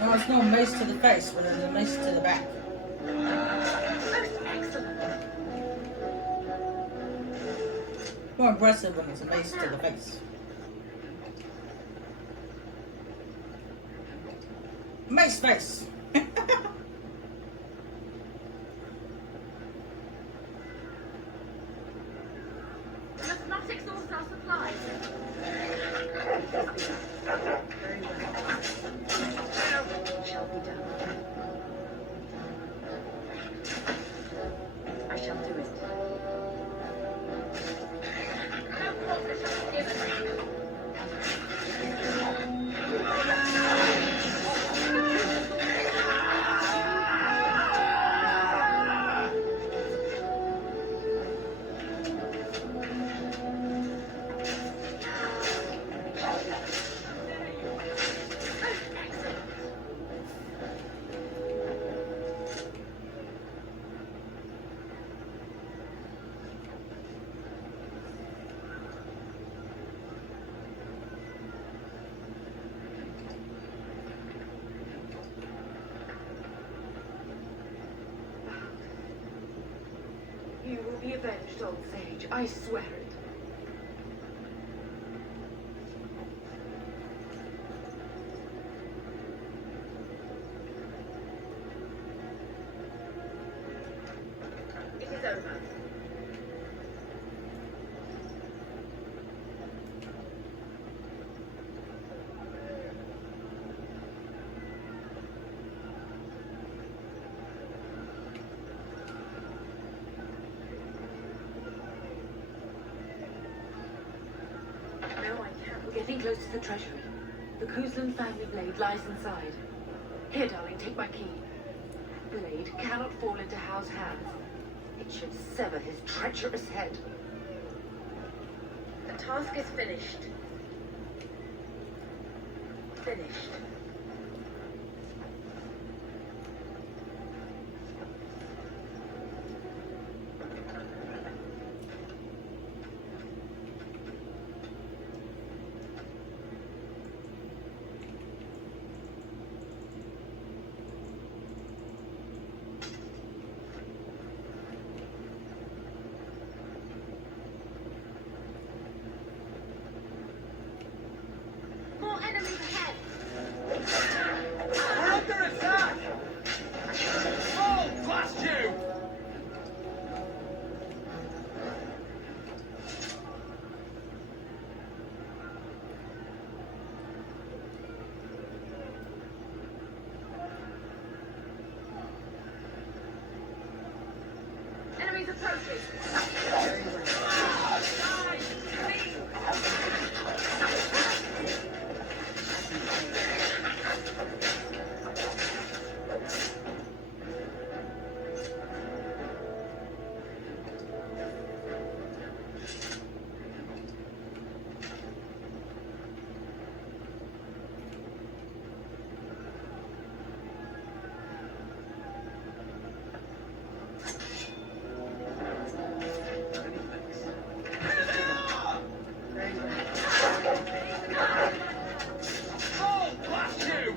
No, it's not mace to the face, but it's a mace to the back. Most excellent. More impressive when it's a mace to the face. Mace face! We must not exhaust our supplies. Very well. It shall be done. I shall do it. No quarter shall be given. avenged, old sage. I swear it. It is over. No, I can't. We're getting close to the treasury. The Kuzlan family blade lies inside. Here, darling, take my key. Blade cannot fall into Hao's hands. It should sever his treacherous head. The task is finished. Finished. More enemies ahead. We're under attack! Oh, blast you! Enemies approaching. Oh, blast you!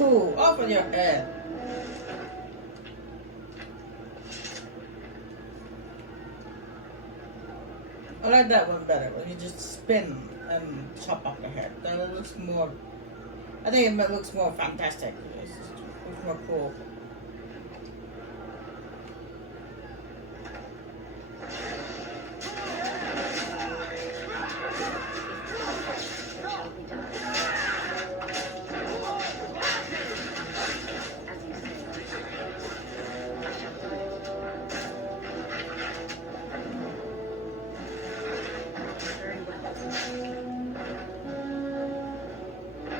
Ooh, off on your head. I like that one better, when you just spin and chop off the head. Then it looks more, I think it looks more fantastic. It looks more cool.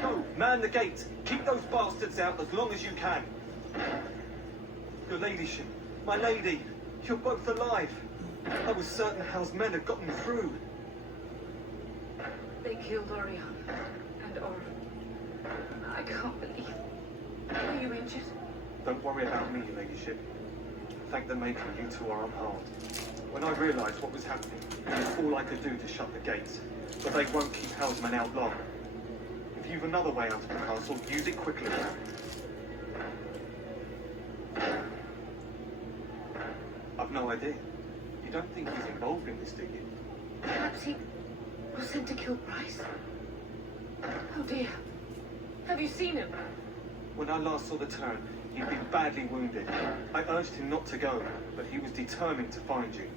Go, man the gate. Keep those bastards out as long as you can. Your ladyship, my lady, you're both alive. I was certain Hal's men had gotten through. They killed Orion and Orm. I can't believe. Are you injured? Don't worry about me, your ladyship. Thank the Maker, you two are unharmed. When I realised what was happening, it was all I could do to shut the gates. But they won't keep Hal's men out long. If you've another way out of the castle, use it quickly. I've no idea. You don't think he's involved in this, do you? Perhaps he was sent to kill Bryce? Oh dear. Have you seen him? When I last saw the Turn, he'd been badly wounded. I urged him not to go, but he was determined to find you.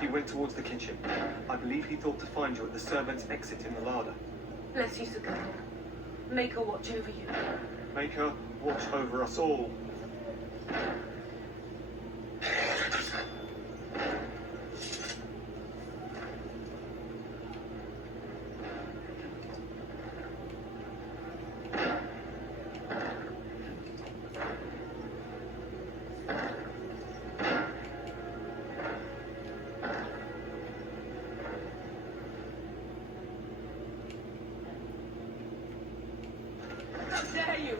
He went towards the kitchen. I believe he thought to find you at the servants' exit in the larder. Bless you, Sakura. Make her watch over you. Make her watch over us all. How dare you!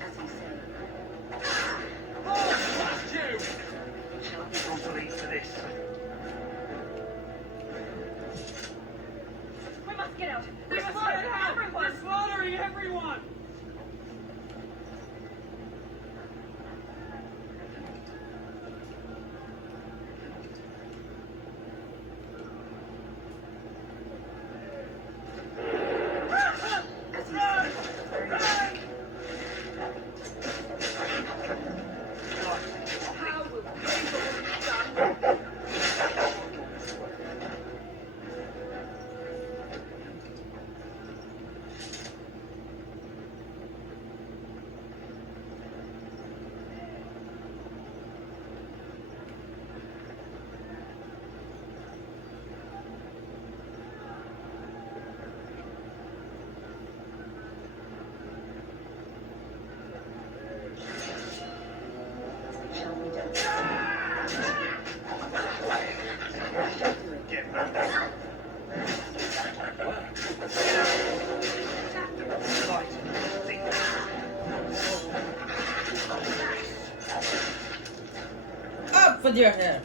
As you say. Oh, blast you! It shall out! They're slaughtering everyone! They're slaughtering everyone! Up with your head.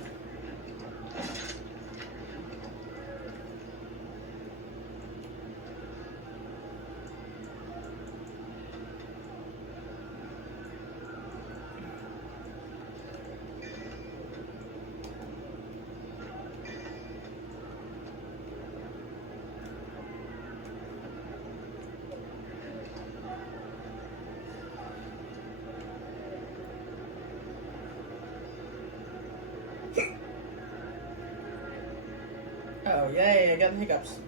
Oh, yay, I got the hiccups.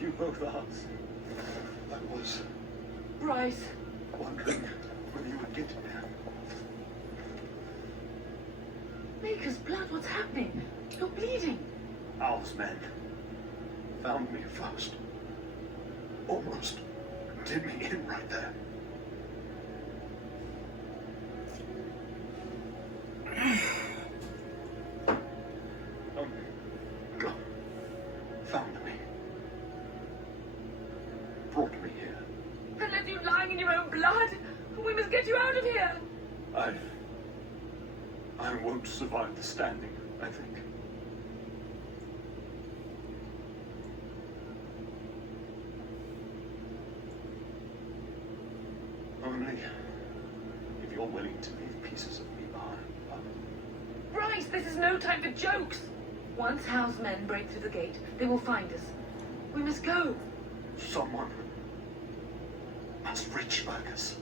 You both asked. I was Bryce. wondering when you would get here. Maker's blood, what's happening? You're bleeding. Owl's men found me first. Almost did me in right there. God found me. Brought me here. And left you lying in your own blood? We must get you out of here. I won't survive the standing, I think. Only if you're willing to leave pieces of me behind, Bub. Bryce, this is no time for jokes. Once Hal's men break through the gate, they will find us. We must go. Someone must reach Fergus.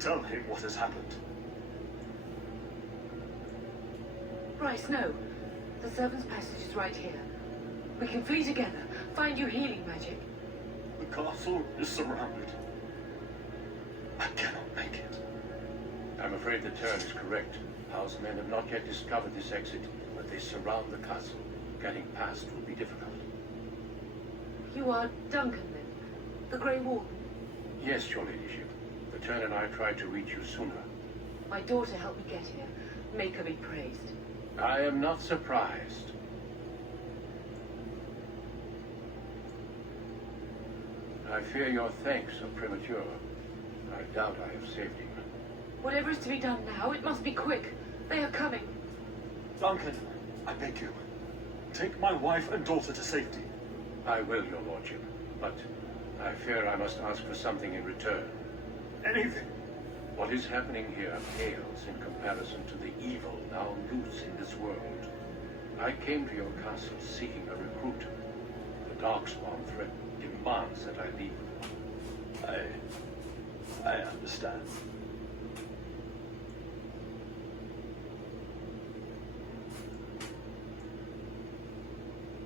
Tell him what has happened. Bryce, no. The servant's passage is right here. We can flee together, find you healing magic. The castle is surrounded. I cannot make it. I'm afraid the turn is correct. House men have not yet discovered this exit, but they surround the castle. Getting past will be difficult. You are Duncan, then? The Grey Warden? Yes, your ladyship. The turn and I tried to reach you sooner. My daughter helped me get here. Make her be praised. I am not surprised. I fear your thanks are premature. I doubt I have saved you. Whatever is to be done now, it must be quick. They are coming. Duncan, I beg you. Take my wife and daughter to safety. I will, your lordship. But I fear I must ask for something in return. Anything. What is happening here pales in comparison to the evil now loose in this world. I came to your castle seeking a recruit. The Darkspawn threat demands that I leave. I understand.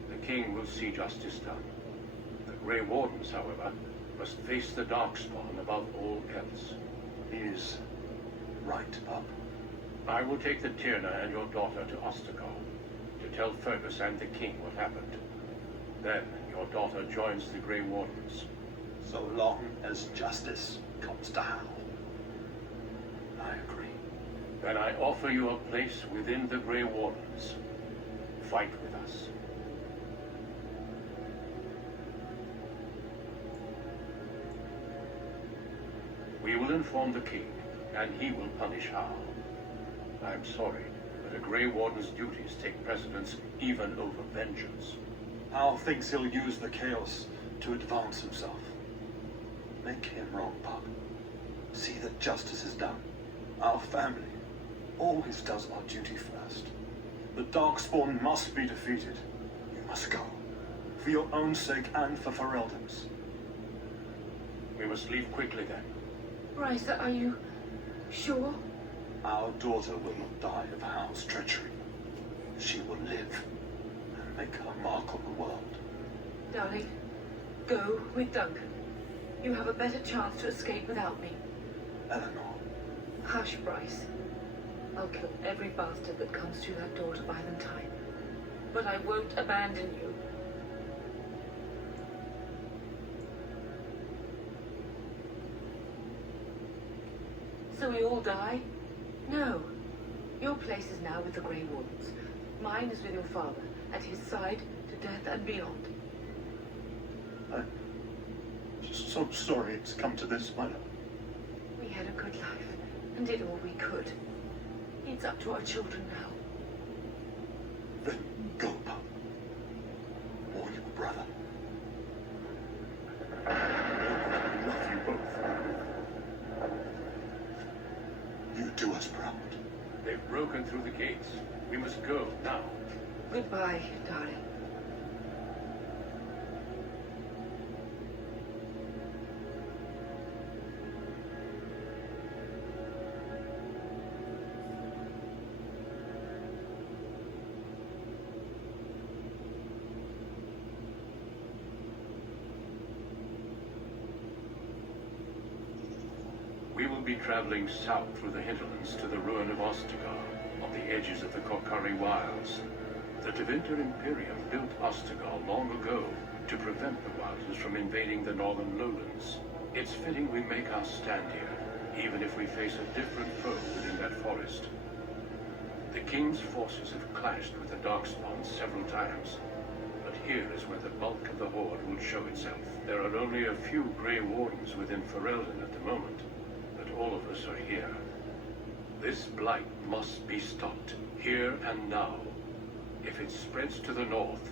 The king will see justice done. The Grey Wardens, however, must face the Darkspawn above all else. He is right, Pup. I will take the Tyrna and your daughter to Ostagar to tell Fergus and the king what happened. Then your daughter joins the Grey Wardens. So long as justice comes to Hal. I agree. Then I offer you a place within the Grey Wardens. Fight with us. We will inform the king, and he will punish Hal. I'm sorry, but a Grey Warden's duties take precedence even over vengeance. Hal thinks he'll use the chaos to advance himself. Make him wrong, Pup. See that justice is done. Our family always does our duty first. The Darkspawn must be defeated. You must go. For your own sake and for Ferelden's. We must leave quickly then. Bryce, are you sure? Our daughter will not die of Hal's treachery. She will live and make her mark on the world. Darling, go with Duncan. You have a better chance to escape without me. Eleanor. Hush, Bryce. I'll kill every bastard that comes through that door to buy them time. But I won't abandon you. So we all die? No. Your place is now with the Grey Wardens. Mine is with your father, at his side to death and beyond. I'm so sorry it's come to this, my love. We had a good life, and did all we could. It's up to our children now. Then go, Pup. Warn your brother. I love you both. You do us proud. They've broken through the gates. We must go now. Goodbye, darling. We will be traveling south through the hinterlands to the ruin of Ostagar, on the edges of the Korcari Wilds. The Tevinter Imperium built Ostagar long ago to prevent the Wilders from invading the northern lowlands. It's fitting we make our stand here, even if we face a different foe within that forest. The King's forces have clashed with the Darkspawn several times, but here is where the bulk of the Horde will show itself. There are only a few Grey Wardens within Ferelden at the moment, but all of us are here. This blight must be stopped, here and now. If it spreads to the north,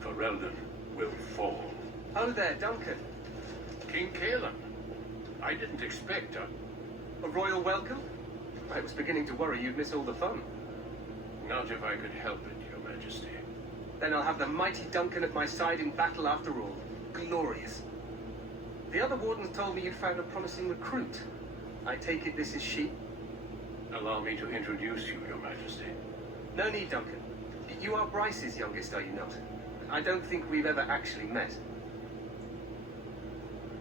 Ferelden will fall. Oh there, Duncan. King Cailan. I didn't expect a royal welcome? I was beginning to worry you'd miss all the fun. Not if I could help it, Your Majesty. Then I'll have the mighty Duncan at my side in battle after all. Glorious. The other wardens told me you'd found a promising recruit. I take it this is she? Allow me to introduce you, Your Majesty. No need, Duncan. You are Bryce's youngest, are you not? I don't think we've ever actually met.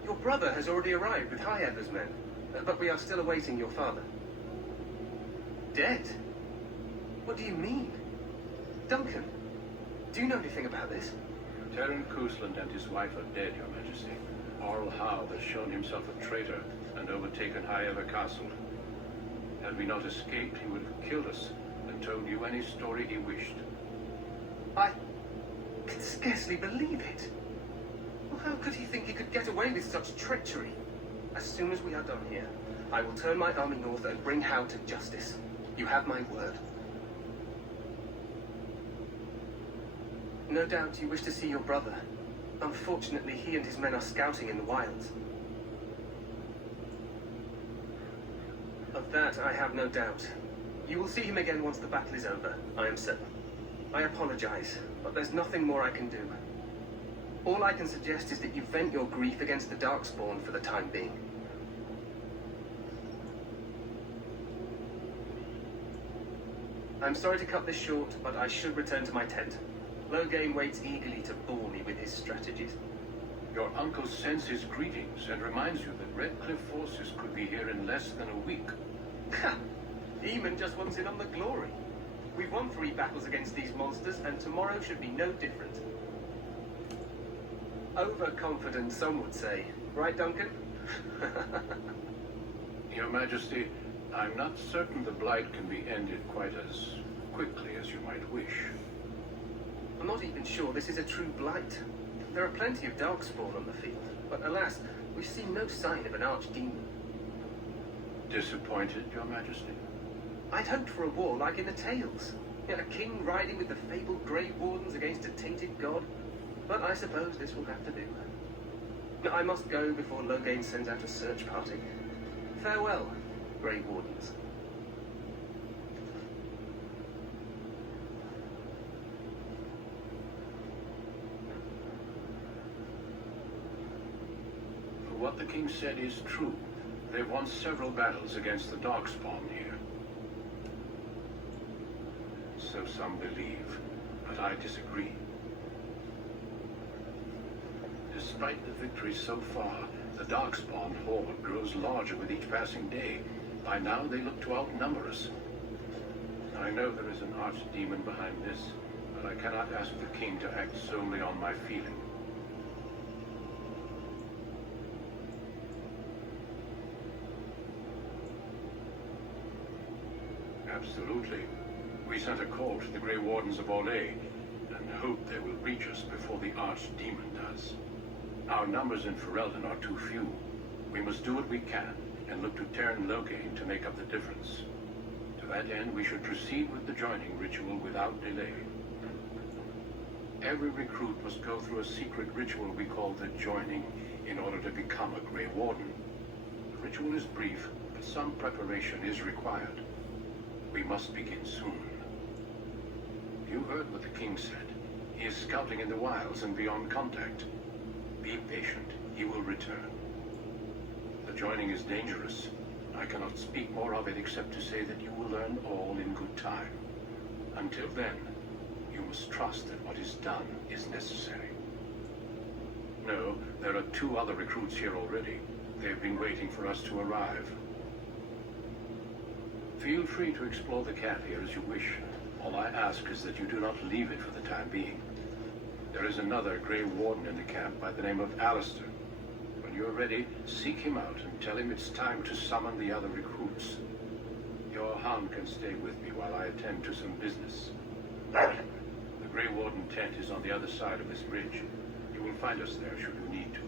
Your brother has already arrived with High Ever's men, but we are still awaiting your father. Dead? What do you mean? Duncan, do you know anything about this? Terran Cousland and his wife are dead, Your Majesty. Arl Howe has shown himself a traitor and overtaken High Ever Castle. Had we not escaped, he would have killed us and told you any story he wished. I can scarcely believe it. Well, how could he think he could get away with such treachery? As soon as we are done here, I will turn my army north and bring Howe to justice. You have my word. No doubt you wish to see your brother. Unfortunately, he and his men are scouting in the wilds. Of that, I have no doubt. You will see him again once the battle is over, I am certain. I apologize, but there's nothing more I can do. All I can suggest is that you vent your grief against the Darkspawn for the time being. I'm sorry to cut this short, but I should return to my tent. Loghain waits eagerly to bore me with his strategies. Your uncle sends his greetings and reminds you that Redcliffe forces could be here in less than a week. Ha! Eamon just wants in on the glory. We've won 3 battles against these monsters, and tomorrow should be no different. Overconfident, some would say. Right, Duncan? Your Majesty, I'm not certain the Blight can be ended quite as quickly as you might wish. I'm not even sure this is a true blight. There are plenty of darkspawn on the field, but alas, we've seen no sign of an archdemon. Disappointed, Your Majesty? I'd hoped for a war like in the tales. A king riding with the fabled Grey Wardens against a tainted god. But I suppose this will have to do. I must go before Loghain sends out a search party. Farewell, Grey Wardens. What the king said is true. They've won several battles against the Darkspawn here. So some believe, but I disagree. Despite the victories so far, the Darkspawn horde grows larger with each passing day. By now, they look to outnumber us. I know there is an archdemon behind this, but I cannot ask the king to act solely on my feeling. Absolutely. We sent a call to the Grey Wardens of Orlais, and hope they will reach us before the Archdemon does. Our numbers in Ferelden are too few. We must do what we can, and look to Teyrn Loghain to make up the difference. To that end, we should proceed with the joining ritual without delay. Every recruit must go through a secret ritual we call the Joining in order to become a Grey Warden. The ritual is brief, but some preparation is required. We must begin soon. You heard what the king said. He is scouting in the wilds and beyond contact. Be patient. He will return. The joining is dangerous. I cannot speak more of it except to say that you will learn all in good time. Until then, you must trust that what is done is necessary. No, there are 2 other recruits here already. They've been waiting for us to arrive. Feel free to explore the camp here as you wish. All I ask is that you do not leave it for the time being. There is another Grey Warden in the camp by the name of Alistair. When you're ready, seek him out and tell him it's time to summon the other recruits. Your hound can stay with me while I attend to some business. The Grey Warden tent is on the other side of this bridge. You will find us there should you need to.